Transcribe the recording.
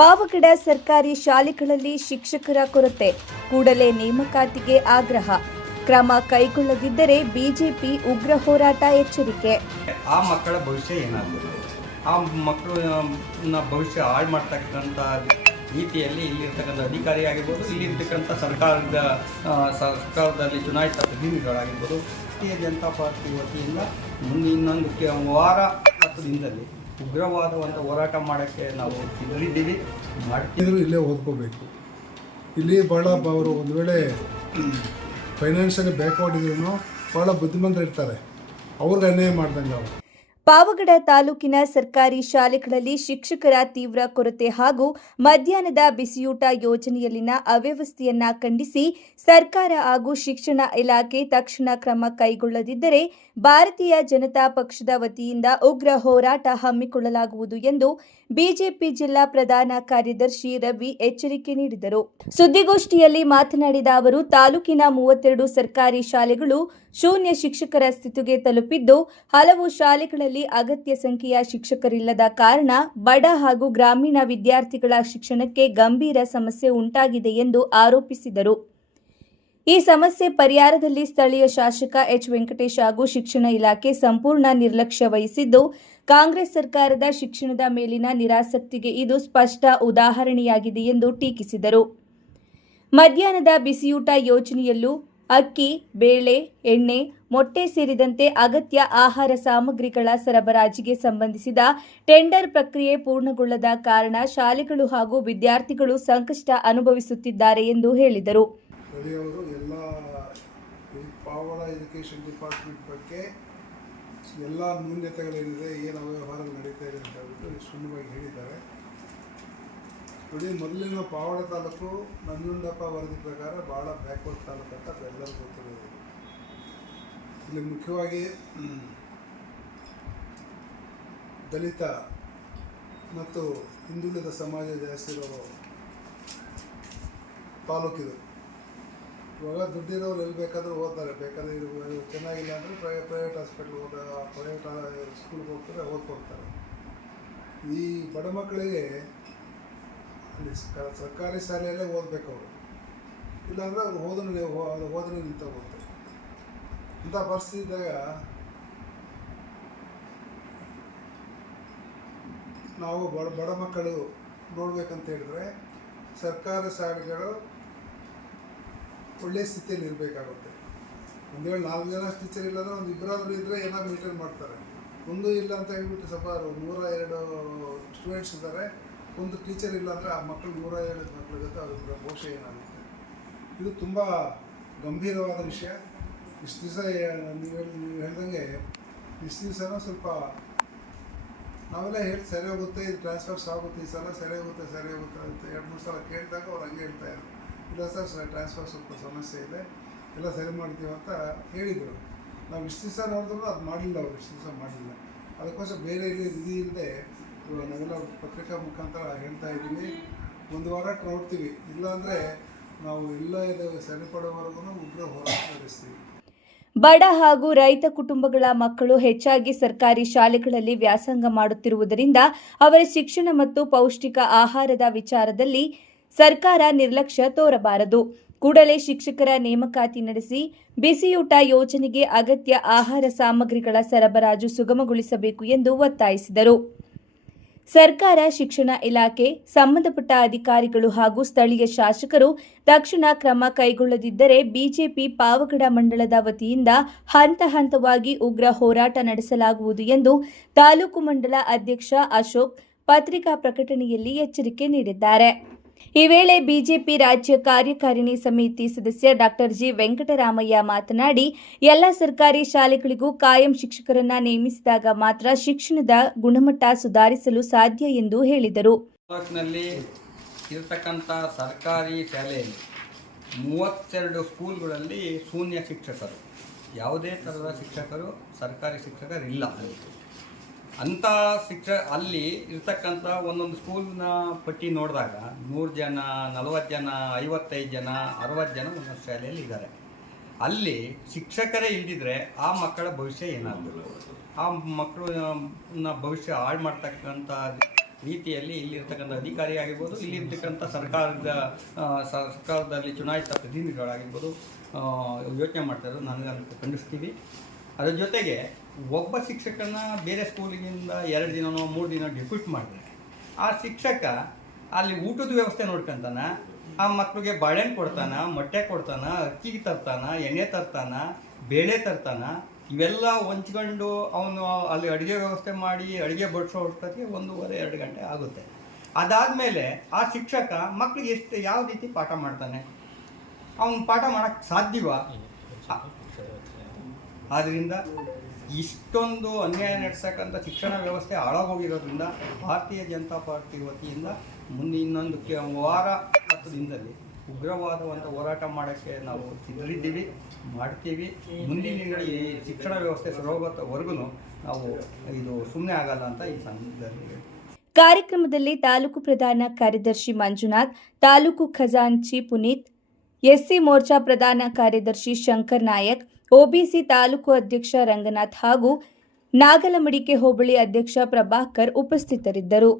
ಪಾವಗಡ ಸರ್ಕಾರಿ ಶಾಲೆಗಳಲ್ಲಿ ಶಿಕ್ಷಕರ ಕೊರತೆ, ಕೂಡಲೇ ನೇಮಕಾತಿಗೆ ಆಗ್ರಹ. ಕ್ರಮ ಕೈಗೊಳ್ಳದಿದ್ದರೆ ಬಿಜೆಪಿ ಉಗ್ರ ಹೋರಾಟ ಎಚ್ಚರಿಕೆ. ಆ ಮಕ್ಕಳ ಭವಿಷ್ಯ ಏನಾಗ್ತದೆ, ಆ ಮಕ್ಕಳನ್ನ ಭವಿಷ್ಯ ಹಾಳು ಮಾಡ್ತಕ್ಕಂಥ ರೀತಿಯಲ್ಲಿ ಇಲ್ಲಿರ್ತಕ್ಕಂಥ ಅಧಿಕಾರಿ ಆಗಿರ್ಬೋದು, ಇಲ್ಲಿರ್ತಕ್ಕಂಥ ಸರ್ಕಾರದಲ್ಲಿ ಚುನಾಯಿತ ಪ್ರತಿನಿಧಿಗಳಾಗಿರ್ಬೋದು, ಭಾರತೀಯ ಜನತಾ ಪಾರ್ಟಿ ವತಿಯಿಂದ ಮುಂದೆ ಇನ್ನೊಂದು ವಾರ 10 ದಿನದಲ್ಲಿ ಉಗ್ರವಾದ ಹೋರಾಟ ಮಾಡೋಕ್ಕೆ ನಾವು ಸಿದ್ಧರಿದ್ದೀವಿ. ಮಾಡ್ತಿದ್ರು ಇಲ್ಲೇ ಓದ್ಕೋಬೇಕು. ಇಲ್ಲಿ ಭಾಳ ಅವರು ಒಂದು ವೇಳೆ ಫೈನಾನ್ಷಿಯಲಿ ಬ್ಯಾಕ್ವರ್ಡ್ ಇದ್ರೂ ಭಾಳ ಬುದ್ಧಿವಂತರಿರ್ತಾರೆ, ಅವ್ರಿಗೆ ಅನ್ಯಾಯ ಮಾಡ್ದಂಗೆ ಅವರು. ಪಾವಗಡ ತಾಲೂಕಿನ ಸರ್ಕಾರಿ ಶಾಲೆಗಳಲ್ಲಿ ಶಿಕ್ಷಕರ ತೀವ್ರ ಕೊರತೆ ಹಾಗೂ ಮಧ್ಯಾಹ್ನದ ಬಿಸಿಯೂಟ ಯೋಜನೆಯಲ್ಲಿನ ಅವ್ಯವಸ್ಥೆಯನ್ನ ಖಂಡಿಸಿ ಸರ್ಕಾರ ಹಾಗೂ ಶಿಕ್ಷಣ ಇಲಾಖೆ ತಕ್ಷಣ ಕ್ರಮ ಕೈಗೊಳ್ಳದಿದ್ದರೆ ಭಾರತೀಯ ಜನತಾ ಪಕ್ಷದ ವತಿಯಿಂದ ಉಗ್ರ ಹೋರಾಟ ಹಮ್ಮಿಕೊಳ್ಳಲಾಗುವುದು ಎಂದು ಬಿಜೆಪಿ ಜಿಲ್ಲಾ ಪ್ರಧಾನ ಕಾರ್ಯದರ್ಶಿ ರವಿ ಎಚ್ಚರಿಕೆ ನೀಡಿದರು. ಸುದ್ದಿಗೋಷ್ಠಿಯಲ್ಲಿ ಮಾತನಾಡಿದ ಅವರು, ತಾಲೂಕಿನ 32 ಸರ್ಕಾರಿ ಶಾಲೆಗಳು ಶೂನ್ಯ ಶಿಕ್ಷಕರ ಸ್ಥಿತಿಗೆ ತಲುಪಿದ್ದು, ಹಲವು ಶಾಲೆಗಳಲ್ಲಿ ಅಗತ್ಯ ಸಂಖ್ಯೆಯ ಶಿಕ್ಷಕರಿಲ್ಲದ ಕಾರಣ ಬಡ ಹಾಗೂ ಗ್ರಾಮೀಣ ವಿದ್ಯಾರ್ಥಿಗಳ ಶಿಕ್ಷಣಕ್ಕೆ ಗಂಭೀರ ಸಮಸ್ಯೆ ಉಂಟಾಗಿದೆ ಎಂದು ಆರೋಪಿಸಿದರು. ಈ ಸಮಸ್ಯೆ ಪರಿಹಾರದಲ್ಲಿ ಸ್ಥಳೀಯ ಶಾಸಕ ಎಚ್ ವೆಂಕಟೇಶ್ ಹಾಗೂ ಶಿಕ್ಷಣ ಇಲಾಖೆ ಸಂಪೂರ್ಣ ನಿರ್ಲಕ್ಷ್ಯ ವಹಿಸಿದ್ದು, ಕಾಂಗ್ರೆಸ್ ಸರ್ಕಾರದ ಶಿಕ್ಷಣದ ಮೇಲಿನ ನಿರಾಸಕ್ತಿಗೆ ಇದು ಸ್ಪಷ್ಟ ಉದಾಹರಣೆಯಾಗಿದೆ ಎಂದು ಟೀಕಿಸಿದರು. ಮಧ್ಯಾಹ್ನದ ಬಿಸಿಯೂಟ ಯೋಜನೆಯಲ್ಲೂ ಅಕ್ಕಿ, ಬೇಳೆ, ಎಣ್ಣೆ, ಮೊಟ್ಟೆ ಸೇರಿದಂತೆ ಅಗತ್ಯ ಆಹಾರ ಸಾಮಗ್ರಿಗಳ ಸರಬರಾಜಿಗೆ ಸಂಬಂಧಿಸಿದ ಟೆಂಡರ್ ಪ್ರಕ್ರಿಯೆ ಪೂರ್ಣಗೊಳ್ಳದ ಕಾರಣ ಶಾಲೆಗಳು ಹಾಗೂ ವಿದ್ಯಾರ್ಥಿಗಳು ಸಂಕಷ್ಟ ಅನುಭವಿಸುತ್ತಿದ್ದಾರೆ ಎಂದು ಹೇಳಿದರು. ಎಲ್ಲ ಪಾವಗಡ ಎಜುಕೇಷನ್ ಡಿಪಾರ್ಟ್ಮೆಂಟ್ ಬಗ್ಗೆ ಎಲ್ಲ ನ್ಯೂನ್ಯತೆಗಳೇನಿದೆ, ಏನು ಅವ್ಯವಹಾರ ನಡೀತಾ ಇದೆ ಅಂತ ಹೇಳ್ಬಿಟ್ಟು ಶೂನ್ಯವಾಗಿ ಹೇಳಿದ್ದಾರೆ. ನೋಡಿ, ಮೊದಲಿನ ಪಾವಗಡ ತಾಲೂಕು ನಂಜುಂಡಪ್ಪ ವರದಿ ಪ್ರಕಾರ ಭಾಳ ಬ್ಯಾಕ್ವರ್ಡ್ ತಾಲೂಕು ಅಂತ ಎಲ್ಲರಿಗೂ ಗೊತ್ತಿರೋದು. ಇಲ್ಲಿ ಮುಖ್ಯವಾಗಿ ದಲಿತ ಮತ್ತು ಹಿಂದುಳಿದ ಸಮಾಜ ಜಾಸ್ತಿ ಇರೋ ತಾಲೂಕಿದು. ಇವಾಗ ದುಡ್ಡಿರೋರು ಎಲ್ಲಿ ಬೇಕಾದರೂ ಓದ್ತಾರೆ, ಬೇಕಾದ್ರೆ ಚೆನ್ನಾಗಿಲ್ಲ ಅಂದರೆ ಪ್ರೈವೇಟ್ ಹಾಸ್ಪಿಟ್ಲ್ ಪ್ರೈವೇಟ್ ಸ್ಕೂಲ್ಗೆ ಹೋಗ್ತಾರೆ, ಓದ್ಕೊಡ್ತಾರೆ. ಈ ಬಡ ಮಕ್ಕಳಿಗೆ ಅಲ್ಲಿ ಸರ್ಕಾರಿ ಶಾಲೆಯಲ್ಲೇ ಓದಬೇಕು ಅವರು, ಇಲ್ಲಾಂದರೆ ಅವ್ರು ಓದನ್ನು ನಿಂತೋಗುತ್ತೆ. ಇಂಥ ಪರಿಸ್ಥಿತಿ ಇದ್ದಾಗ ನಾವು ಬಡ ಮಕ್ಕಳು ನೋಡ್ಬೇಕಂತ ಹೇಳಿದ್ರೆ ಸರ್ಕಾರಿ ಶಾಲೆಗಳು ಒಳ್ಳೆಯ ಸ್ಥಿತಿಯಲ್ಲಿ ಇರಬೇಕಾಗುತ್ತೆ. ಒಂದು ವೇಳೆ 4 ಜನ ಟೀಚರ್ ಇಲ್ಲಾಂದರೆ ಒಂದು ಇಬ್ಬರಾದರೂ ಇದ್ದರೆ ಏನೋ ಮೇಂಟೈನ್ ಮಾಡ್ತಾರೆ. ಒಂದು ಇಲ್ಲ ಅಂತ ಹೇಳ್ಬಿಟ್ಟು ಸ್ವಲ್ಪ 102 ಸ್ಟೂಡೆಂಟ್ಸ್ ಇದ್ದಾರೆ, ಒಂದು ಟೀಚರ್ ಇಲ್ಲ ಅಂದರೆ ಆ ಮಕ್ಕಳು 102 ಮಕ್ಕಳ ಜೊತೆ ಅದರ ಭವಿಷ್ಯ ಏನಾಗುತ್ತೆ. ಇದು ತುಂಬ ಗಂಭೀರವಾದ ವಿಷಯ. ಇಷ್ಟು ದಿವಸ ನೀವು ಹೇಳ್ದಂಗೆ ಇಷ್ಟು ದಿವಸನೂ ಸ್ವಲ್ಪ ನಾವೆಲ್ಲ ಹೇಳಿ ಸರಿ ಹೋಗುತ್ತೆ, ಇದು ಟ್ರಾನ್ಸ್ಫರ್ಸ್ ಆಗುತ್ತೆ, ಈ ಸಲ ಸರಿ ಹೋಗುತ್ತೆ ಅಂತ 2-3 ಸಲ ಕೇಳಿದಾಗ ಅವ್ರು ಹಂಗೆ ಹೇಳ್ತಾಯಿದ್ರು, ಇಲ್ಲ ಸರ್ ಟ್ರಾನ್ಸ್ಫರ್ ಸ್ವಲ್ಪ ಸಮಸ್ಯೆ ಇದೆ, ಎಲ್ಲ ಸರಿ ಮಾಡ್ತೀವಿ ಅಂತ ಹೇಳಿದರು. ನಾವು ಇಷ್ಟು ದಿವಸ ನೋಡಿದ್ರು ಅದು ಮಾಡಲಿಲ್ಲ, ಅವರು ಇಷ್ಟು ದಿವಸ ಮಾಡಲಿಲ್ಲ. ಅದಕ್ಕೋಸ್ಕರ ಬೇರೆ ವಿಧಿ ಇಲ್ಲದೆ ನಾವೆಲ್ಲ ಪತ್ರಿಕಾ ಮುಖಾಂತರ ಹೇಳ್ತಾ ಇದ್ದೀವಿ, ಒಂದು ವಾರ ನೋಡ್ತೀವಿ, ಇಲ್ಲಾಂದರೆ ನಾವು ಎಲ್ಲ ಇದು ಸರಿಪಡೋವರೆಗೂ ಉಗ್ರ ಹೋರಾಟ ನಡೆಸ್ತೀವಿ. ಬಡ ಹಾಗೂ ರೈತ ಕುಟುಂಬಗಳ ಮಕ್ಕಳು ಹೆಚ್ಚಾಗಿ ಸರ್ಕಾರಿ ಶಾಲೆಗಳಲ್ಲಿ ವ್ಯಾಸಂಗ ಮಾಡುತ್ತಿರುವುದರಿಂದ ಅವರ ಶಿಕ್ಷಣ ಮತ್ತು ಪೌಷ್ಟಿಕ ಆಹಾರದ ವಿಚಾರದಲ್ಲಿ ಸರ್ಕಾರ ನಿರ್ಲಕ್ಷ್ಯ ತೋರಬಾರದು. ಕೂಡಲೇ ಶಿಕ್ಷಕರ ನೇಮಕಾತಿ ನಡೆಸಿ ಬಿಸಿಯೂಟ ಯೋಜನೆಗೆ ಅಗತ್ಯ ಆಹಾರ ಸಾಮಗ್ರಿಗಳ ಸರಬರಾಜು ಸುಗಮಗೊಳಿಸಬೇಕು ಎಂದು ಒತ್ತಾಯಿಸಿದರು. ಸರ್ಕಾರ, ಶಿಕ್ಷಣ ಇಲಾಖೆ, ಸಂಬಂಧಪಟ್ಟ ಅಧಿಕಾರಿಗಳು ಹಾಗೂ ಸ್ಥಳೀಯ ಶಾಸಕರು ತಕ್ಷಣ ಕ್ರಮ ಕೈಗೊಳ್ಳದಿದ್ದರೆ ಬಿಜೆಪಿ ಪಾವಗಡ ಮಂಡಲದ ವತಿಯಿಂದ ಹಂತವಾಗಿ ಉಗ್ರ ಹೋರಾಟ ನಡೆಸಲಾಗುವುದು ಎಂದು ತಾಲೂಕು ಮಂಡಲ ಅಧ್ಯಕ್ಷ ಅಶೋಕ್ ಪತ್ರಿಕಾ ಪ್ರಕಟಣೆಯಲ್ಲಿ ಎಚ್ಚರಿಕೆ ನೀಡಿದ್ದಾರೆ. ಈ ವೇಳೆ ಬಿಜೆಪಿ ರಾಜ್ಯ ಕಾರ್ಯಕಾರಿಣಿ ಸಮಿತಿ ಸದಸ್ಯ ಡಾ ಜಿ ವೆಂಕಟರಾಮಯ್ಯ ಮಾತನಾಡಿ, ಎಲ್ಲ ಸರ್ಕಾರಿ ಶಾಲೆಗಳಿಗೂ ಕಾಯಂ ಶಿಕ್ಷಕರನ್ನ ನೇಮಿಸಿದಾಗ ಮಾತ್ರ ಶಿಕ್ಷಣದ ಗುಣಮಟ್ಟ ಸುಧಾರಿಸಲು ಸಾಧ್ಯ ಎಂದು ಹೇಳಿದರು. ತಾಲೂಕಿನಲ್ಲಿ ಇರತಕ್ಕಂಥ ಸರ್ಕಾರಿ ಶಾಲೆಯಲ್ಲಿ 32 ಸ್ಕೂಲ್ಗಳಲ್ಲಿ ಶೂನ್ಯ ಶಿಕ್ಷಕರು, ಯಾವುದೇ ಥರದ ಶಿಕ್ಷಕರು ಸರ್ಕಾರಿ ಶಿಕ್ಷಕರಿಲ್ಲ. ಅಂಥ ಅಲ್ಲಿ ಇರ್ತಕ್ಕಂಥ ಒಂದೊಂದು ಸ್ಕೂಲ್ನ ಪಟ್ಟಿ ನೋಡಿದಾಗ 100 ಜನ, 40 ಜನ, 55 ಜನ, 60 ಜನ ಒಂದೊಂದು ಶಾಲೆಯಲ್ಲಿ ಇದ್ದಾರೆ. ಅಲ್ಲಿ ಶಿಕ್ಷಕರೇ ಇಲ್ದಿದ್ರೆ ಆ ಮಕ್ಕಳ ಭವಿಷ್ಯ ಏನಾಗಬೇಕು, ಆ ಮಕ್ಕಳನ್ನ ಭವಿಷ್ಯ ಹಾಳು ಮಾಡ್ತಕ್ಕಂಥ ರೀತಿಯಲ್ಲಿ ಇಲ್ಲಿರ್ತಕ್ಕಂಥ ಅಧಿಕಾರಿ ಆಗಿರ್ಬೋದು, ಇಲ್ಲಿರ್ತಕ್ಕಂಥ ಸರ್ಕಾರದಲ್ಲಿ ಚುನಾಯಿತ ಪ್ರತಿನಿಧಿಗಳಾಗಿರ್ಬೋದು ಯೋಚನೆ ಮಾಡ್ತಾರೆ, ನನಗಂತ ಖಂಡಿಸ್ತೀವಿ. ಅದರ ಜೊತೆಗೆ ಒಬ್ಬ ಶಿಕ್ಷಕನ ಬೇರೆ ಸ್ಕೂಲಿಗಿಂದ 2 ದಿನನೋ 3 ದಿನ ಡೆಪ್ಯೂಟ್ ಮಾಡಿದ್ರೆ ಆ ಶಿಕ್ಷಕ ಅಲ್ಲಿ ಊಟದ ವ್ಯವಸ್ಥೆ ನೋಡ್ಕೊಂತಾನ, ಆ ಮಕ್ಕಳಿಗೆ ಬಾಳೆಹಣ್ಣು ಕೊಡ್ತಾನ, ಮೊಟ್ಟೆ ಕೊಡ್ತಾನ, ಅಕ್ಕಿ ತರ್ತಾನ, ಎಣ್ಣೆ ತರ್ತಾನ, ಬೇಳೆ ತರ್ತಾನ. ಇವೆಲ್ಲ ಹೊಂಚ್ಕೊಂಡು ಅವನು ಅಲ್ಲಿ ಅಡುಗೆ ವ್ಯವಸ್ಥೆ ಮಾಡಿ ಅಡುಗೆ ಬಡಿಸೋ ಅಷ್ಟೊತ್ತಿಗೆ 1.5-2 ಗಂಟೆ ಆಗುತ್ತೆ. ಅದಾದಮೇಲೆ ಆ ಶಿಕ್ಷಕ ಮಕ್ಕಳಿಗೆ ಯಾವ ರೀತಿ ಪಾಠ ಮಾಡ್ತಾನೆ? ಅವನು ಪಾಠ ಮಾಡೋಕ್ಕೆ ಸಾಧ್ಯವಾ? ಆದ್ದರಿಂದ ಇಷ್ಟೊಂದು ಅನ್ಯಾಯ ನಡೆಸಕ್ಕಂಥ ಶಿಕ್ಷಣ ವ್ಯವಸ್ಥೆ ಹಾಳಾಗೋಗಿರೋದ್ರಿಂದ ಭಾರತೀಯ ಜನತಾ ಪಾರ್ಟಿ ವತಿಯಿಂದ ಇನ್ನೊಂದು ವಾರ 10 ದಿನದಲ್ಲಿ ಉಗ್ರವಾದವಂಥ ಹೋರಾಟ ಮಾಡೋಕ್ಕೆ ನಾವು ಸಿದ್ಧರಿದ್ದೀವಿ, ಮಾಡ್ತೀವಿ. ಮುಂದಿನ ದಿನಗಳಲ್ಲಿ ಈ ಶಿಕ್ಷಣ ವ್ಯವಸ್ಥೆ ಸರೋಗತವರೆಗೂ ನಾವು ಇದು ಸುಮ್ಮನೆ ಆಗಲ್ಲ ಅಂತ ಈ ಸಂದರ್ಭದಲ್ಲಿ. ಕಾರ್ಯಕ್ರಮದಲ್ಲಿ ತಾಲೂಕು ಪ್ರಧಾನ ಕಾರ್ಯದರ್ಶಿ ಮಂಜುನಾಥ್, ತಾಲೂಕು ಖಜಾಂಚಿ ಪುನೀತ್, ಎಸ್ಸಿ ಮೋರ್ಚಾ ಪ್ರಧಾನ ಕಾರ್ಯದರ್ಶಿ ಶಂಕರ್ ನಾಯಕ್, ಒಬಿಸಿ ತಾಲೂಕು ಅಧ್ಯಕ್ಷ ರಂಗನಾಥ್ ಹಾಗೂ ನಾಗಲಮಡಿಕೆ ಹೋಬಳಿ ಅಧ್ಯಕ್ಷ ಪ್ರಭಾಕರ್ ಉಪಸ್ಥಿತರಿದ್ದರು.